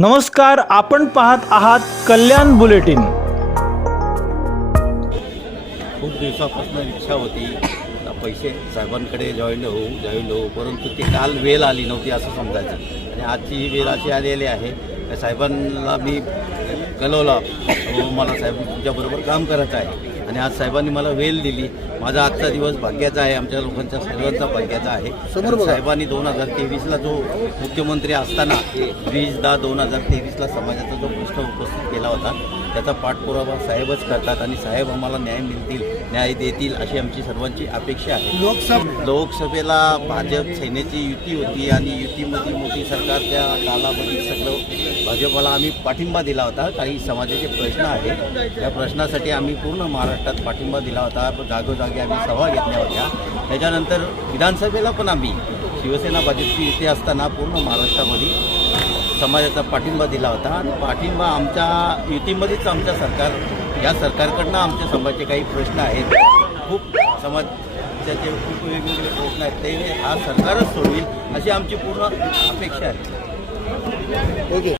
नमस्कार, आपण पाहत आहात कल्याण बुलेटिन। खूप दिवसापासून इच्छा होती पैसे साहेबांकडे जॉईंट होऊ, परंतु ते काल वेळ आली नव्हती असं समजायचं। आणि आजची ही वेळ अशी आलेली आहे की साहेबांना मी कळवलं, मला साहेब तुमच्याबरोबर काम करायचं आहे आणि आज साहेबांनी मला वेळ दिली। माझा आजचा दिवस भाग्याचा आहे, आमच्या लोकांच्या सर्वांचा भाग्याचा आहे। साहेबांनी 2023ला जो मुख्यमंत्री असताना 20/10/2023ला समाजाचा जो प्रश्न उपस्थित केला होता त्याचा पाठपुरावा साहेबच करतात आणि साहेब आम्हाला न्याय देतील अशी आमची सर्वांची अपेक्षा आहे। लोकसभेला भाजप सेनेची युती होती आणि युतीमध्ये मोदी सरकारच्या कालावधीत सगळं भाजपला आम्ही पाठिंबा दिला होता। काही समाजाचे प्रश्न आहेत, त्या प्रश्नासाठी आम्ही पूर्ण महाराष्ट्रात पाठिंबा दिला होता, जागोजागी आम्ही सभा घेतल्या होत्या। त्याच्यानंतर विधानसभेला पण आम्ही शिवसेना भाजपची युती असताना पूर्ण महाराष्ट्रामध्ये समाजाचा पाठिंबा दिला होता आणि पाठिंबा आमच्या युतीमध्येच आमच्या या सरकारकडनं आमच्या समाजाचे काही प्रश्न आहेत, खूप समाजाचे खूप वेगवेगळे प्रश्न आहेत, ते हा सरकारच सोडवेल अशी आमची पूर्ण अपेक्षा आहे।